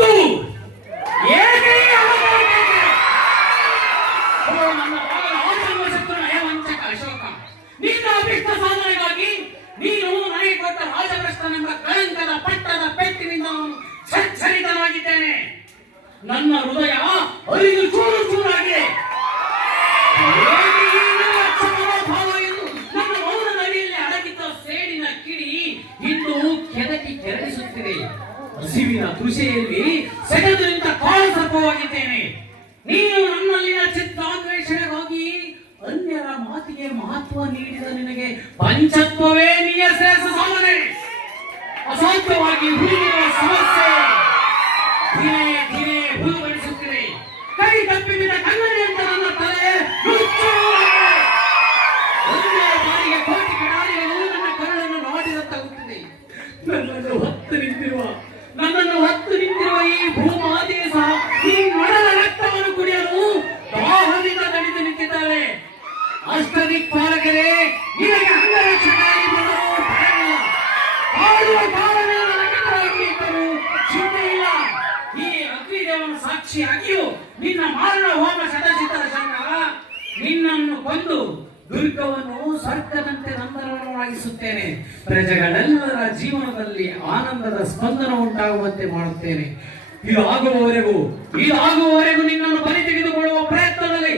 ಅದು ಏಕೆ ನನ್ನ ನಯವಂಚಕ ಅಶೋಕ, ನಿನ್ನ ಅಭಿಷ್ಟ ಸಾಧನೆಗಾಗಿ ನೀನು ನನಗೆ ಕೊಟ್ಟ ರಾಜಭ್ರಷ್ಟನೆಂಬ ಕಳಂಕದ ಪಟ್ಟದ ಪೆಟ್ಟಿನಿಂದ ನಾನು ಸಚ್ಚರಿತನಾಗಿದ್ದೇನೆ. ನನ್ನ ಹೃದಯ ಅರಿದು ಚೂರು ಚೂರಾಗಿದೆ. ನನ್ನ ಮೌನ ನದಿಯಲ್ಲಿ ಅಡಗಿದ್ದ ಸೇಡಿನ ಕಿಡಿ ಇಂದು ಕೆದಕಿ ಕೆರಳಿಸುತ್ತಿದೆ. ಹಸಿವಿನ ಕೃಷಿಯಲ್ಲಿ ಸೆಳೆದು ನಿಂತ ಕಾಳು ಸರ್ಪವಾಗಿದ್ದೇನೆ. ನೀನು ನನ್ನಲ್ಲಿನ ಚಿತ್ತಾನ್ವೇಷಣೆಗಾಗಿ ಅನ್ಯರ ಮಾತಿಗೆ ಮಹತ್ವ ನೀಡಿದ ನಿನಗೆ ಪಂಚತ್ವವೇ ನಿಯ ಶ್ರೇಷ್ಠ ಸಾಧನೆ. ಅಸಾಧ್ಯವಾಗಿ ಹುಡುಗಿರುವ ಸಮಸ್ಯೆ ದಿನೇ ದಿನೇ ಹುಡುಗಡಿಸುತ್ತಿದೆ. ಕೈ ತಪ್ಪಿದ ಕನ್ನಡಿಯಂತ ನನ್ನ ತಲೆ ಒಂದೇ ಬಾರಿಗೆ ಕೋಟಿ ಕಡಾರಿಗಳು ನನ್ನ ಕರುಳನ್ನು ನಾಡಿದಂತಾಗುತ್ತಿದೆ. ನನ್ನನ್ನು ಹೊತ್ತು ನಿಂತಿರುವ ಈ ಭೂಮಾತೆಯೇ ಸಹ ಈ ಮಡಲ ರಕ್ತವನ್ನು ಕುಡಿಯಲು ದಾಹದಿಂದ ತಡೆದು ನಿಂತಿದ್ದಾರೆ. ಅಷ್ಟದಿಕ್ಪಾಲಕರೇ, ನಿನಗೆ ಅಂಗರಕ್ಷಕರಾಗಿ ಬಂದರೂ ಭಯವಿಲ್ಲ, ಆಡುವ ಕಾಲವೇ ನನಗೆ ಇದ್ದರೂ ಚಿಂತೆ ಇಲ್ಲ. ಈ ಅಗ್ನಿದೇವನ ಸಾಕ್ಷಿಯಾಗಿಯೂ ನಿನ್ನ ಮಾರಣ ಹೋಮ ಸದಸಿದ್ಧರ ಸಂಘ ನಿನ್ನನ್ನು ಕೊಂದು ದುರ್ಗವನ್ನು ಸ್ವರ್ಗದಂತೆ ನಂದನವನ್ನಾಗಿಸುತ್ತೇನೆ. ಪ್ರಜೆಗಳೆಲ್ಲರ ಜೀವನದಲ್ಲಿ ಆನಂದದ ಸ್ಪಂದನ ಉಂಟಾಗುವಂತೆ ಮಾಡುತ್ತೇನೆ. ಇದು ಆಗುವವರೆಗೂ ನಿನ್ನನ್ನು ಬಲಿ ತೆಗೆದುಕೊಳ್ಳುವ ಪ್ರಯತ್ನದಲ್ಲಿ